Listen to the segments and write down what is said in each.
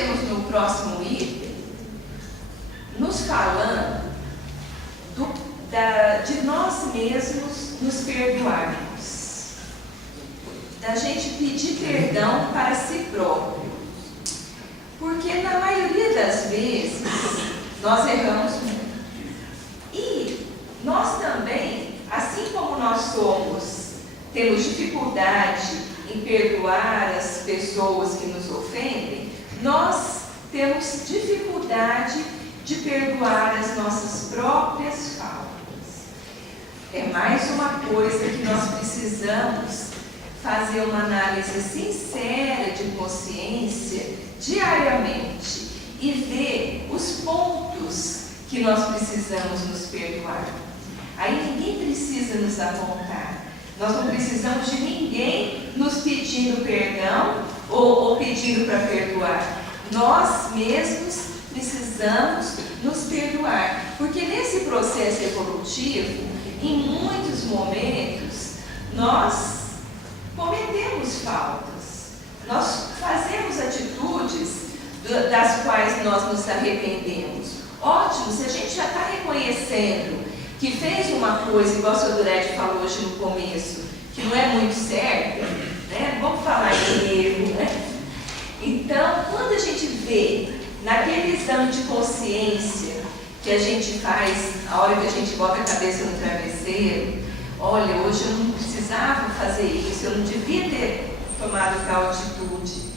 temos no próximo item, nos falando de nós mesmos nos perdoarmos, da gente pedir perdão para si próprio, porque na maioria das vezes nós erramos muito, e nós também, assim como nós temos dificuldade em perdoar as pessoas que nos ofendem, nós temos dificuldade de perdoar as nossas próprias faltas. É mais uma coisa que nós precisamos fazer uma análise sincera de consciência diariamente e ver os pontos que nós precisamos nos perdoar. Aí ninguém precisa nos apontar. Nós não precisamos de ninguém nos pedindo perdão ou pedindo para perdoar. Nós mesmos precisamos nos perdoar. Porque nesse processo evolutivo, em muitos momentos, nós cometemos faltas. Nós fazemos atitudes das quais nós nos arrependemos. Ótimo, se a gente já está reconhecendo que fez uma coisa, igual o Sr. Duretti falou hoje no começo, que não é muito certa, né? Vamos falar em erro, né? Então, quando a gente vê naquele exame de consciência que a gente faz, a hora que a gente bota a cabeça no travesseiro, olha, hoje eu não precisava fazer isso, eu não devia ter tomado tal atitude,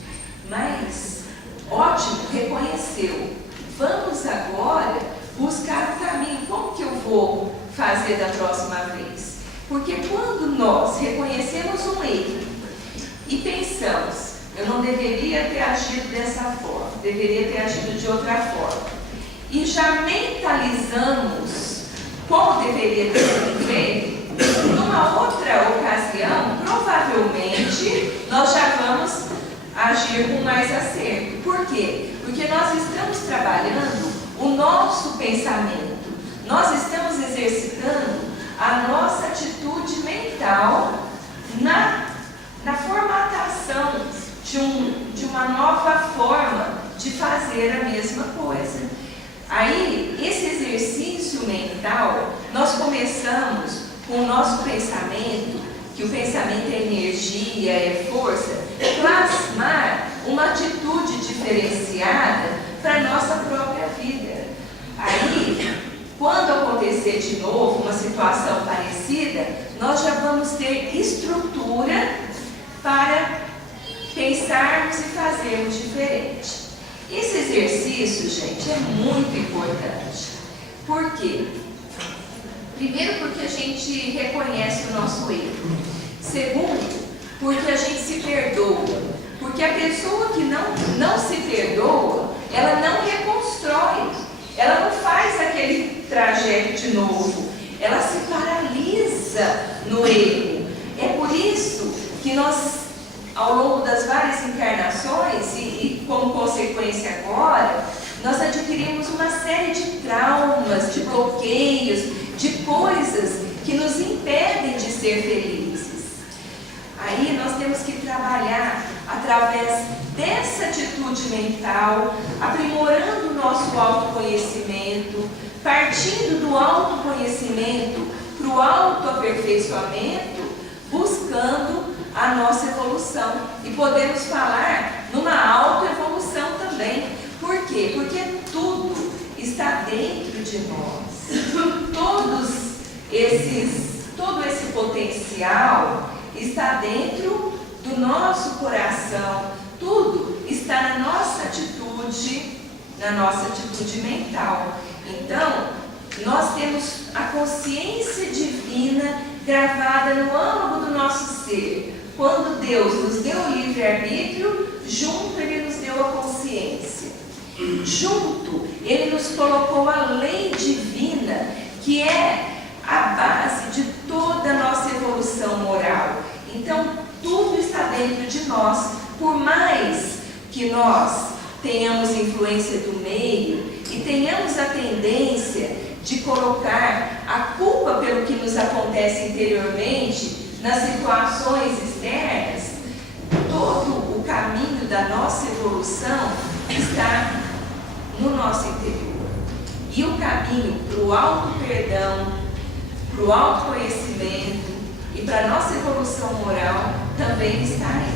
mas, ótimo, reconheceu. Vamos agora buscar o caminho. Como que eu vou fazer da próxima vez? Porque quando nós reconhecemos um erro e pensamos, eu não deveria ter agido dessa forma, deveria ter agido de outra forma, e já mentalizamos como deveria ter sido feito, numa outra ocasião, provavelmente, nós já vamos agir com mais acerto. Por quê? Porque nós estamos trabalhando o nosso pensamento, nós estamos exercitando a nossa atitude mental na formatação de uma nova forma de fazer a mesma coisa. Aí, esse exercício mental, nós começamos com o nosso pensamento, que o pensamento é energia, é força, plasmar uma atitude diferenciada para a nossa própria vida. Aí, quando acontecer de novo uma situação parecida, nós já vamos ter estrutura para pensarmos e fazermos diferente. Esse exercício, gente, é muito importante. Por quê? Primeiro, porque a gente reconhece o nosso erro. Segundo, porque a gente se perdoa. Porque a pessoa que não se perdoa, ela não reconstrói. Ela não faz aquele trajeto de novo. Ela se paralisa no erro. É por isso que nós, ao longo das várias encarnações e como consequência agora, nós adquirimos uma série de traumas, de bloqueios, de coisas que nos impedem de ser felizes. Aí nós temos que trabalhar através dessa atitude mental, aprimorando o nosso autoconhecimento, partindo do autoconhecimento para o autoaperfeiçoamento, buscando a nossa evolução. E podemos falar numa autoevolução também. Por quê? Porque tudo está dentro de nós. Todo esse potencial está dentro do nosso coração. Tudo está na nossa atitude mental. Então, nós temos a consciência divina gravada no âmago do nosso ser. Quando Deus nos deu o livre-arbítrio, junto Ele nos deu a consciência. Junto, Ele nos colocou a lei divina, que é a base de toda a nossa evolução moral. Então, tudo está dentro de nós. Por mais que nós tenhamos influência do meio e tenhamos a tendência de colocar a culpa pelo que nos acontece interiormente nas situações externas, todo o o caminho da nossa evolução está no nosso interior. E o caminho para o auto-perdão, para o autoconhecimento e para a nossa evolução moral também está aí.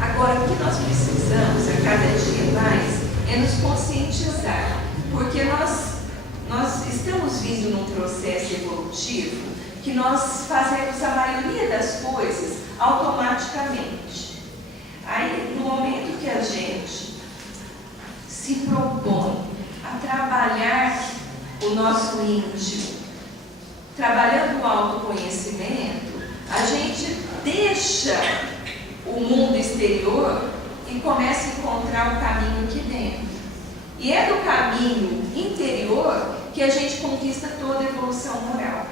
Agora, o que nós precisamos a cada dia mais é nos conscientizar, porque nós estamos vindo num processo evolutivo que nós fazemos a maioria das coisas automaticamente. Aí, no momento que a gente se propõe a trabalhar o nosso íntimo, trabalhando o autoconhecimento, a gente deixa o mundo exterior e começa a encontrar o caminho aqui dentro. E é do caminho interior que a gente conquista toda a evolução moral.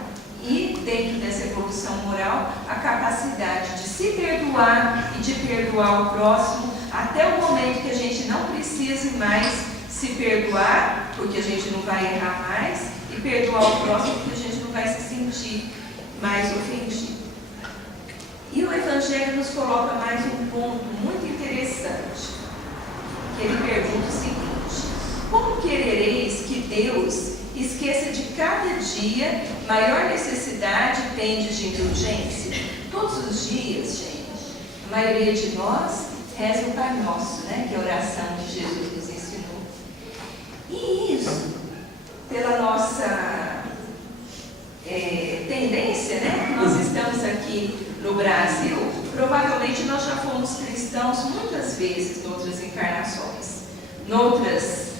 E dentro dessa evolução moral, a capacidade de se perdoar e de perdoar o próximo, até o momento que a gente não precise mais se perdoar, porque a gente não vai errar mais, e perdoar o próximo, porque a gente não vai se sentir mais ofendido. E o Evangelho nos coloca mais um ponto muito interessante, que ele pergunta o seguinte: como querereis que Deus esqueça de cada dia maior necessidade tende de indulgência? Todos os dias, gente, a maioria de nós reza o Pai Nosso, né? Que é a oração que Jesus nos ensinou. E isso, pela nossa tendência, né? Que nós estamos aqui no Brasil, provavelmente nós já fomos cristãos muitas vezes, em outras encarnações, noutras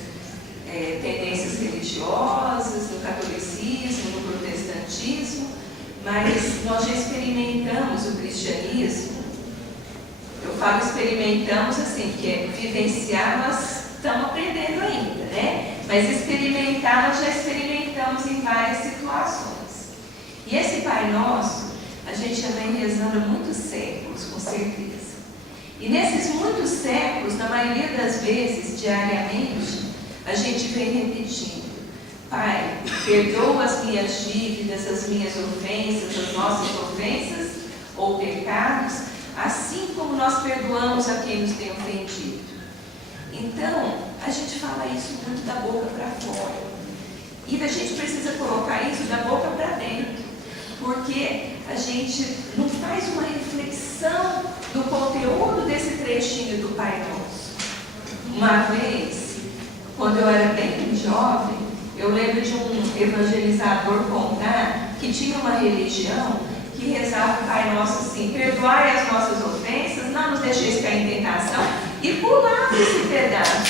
tendências religiosas, no catolicismo, no protestantismo, mas nós já experimentamos o cristianismo. Eu falo experimentamos assim, porque vivenciar nós estamos aprendendo ainda, né? Mas experimentar nós já experimentamos em várias situações. E esse Pai Nosso, a gente já vem rezando há muitos séculos, com certeza. E nesses muitos séculos, na maioria das vezes, diariamente, a gente vem repetindo: Pai, perdoa as minhas dívidas, as minhas ofensas, as nossas ofensas ou pecados, assim como nós perdoamos a quem nos tem ofendido. Então, a gente fala isso muito da boca para fora. E a gente precisa colocar isso da boca para dentro, porque a gente não faz uma reflexão do conteúdo desse trechinho do Pai Nosso. Uma vez, quando eu era bem jovem, eu lembro de um evangelizador contar que tinha uma religião que rezava o Pai Nosso assim: perdoai as nossas ofensas, não nos deixeis cair em tentação, e pulava esse pedaço.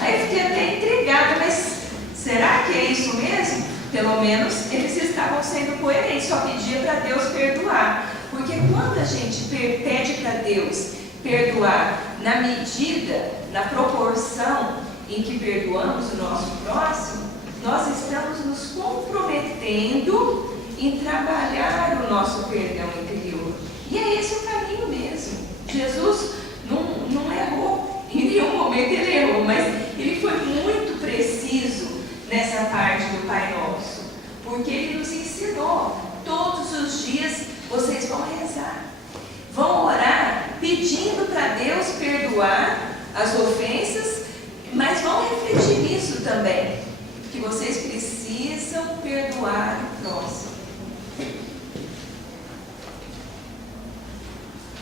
Aí eu fiquei até intrigada, mas será que é isso mesmo? Pelo menos eles estavam sendo coerentes, só pedia para Deus perdoar. Porque quando a gente pede para Deus perdoar na medida, na proporção em que perdoamos o nosso próximo, nós estamos nos comprometendo em trabalhar o nosso perdão interior. E é esse o caminho mesmo. Jesus não errou, em nenhum momento ele errou, mas ele foi muito preciso nessa parte do Pai Nosso, porque ele nos ensinou: todos os dias vocês vão rezar, vão orar pedindo para Deus perdoar as ofensas, mas vão refletir nisso também, que vocês precisam perdoar o próximo.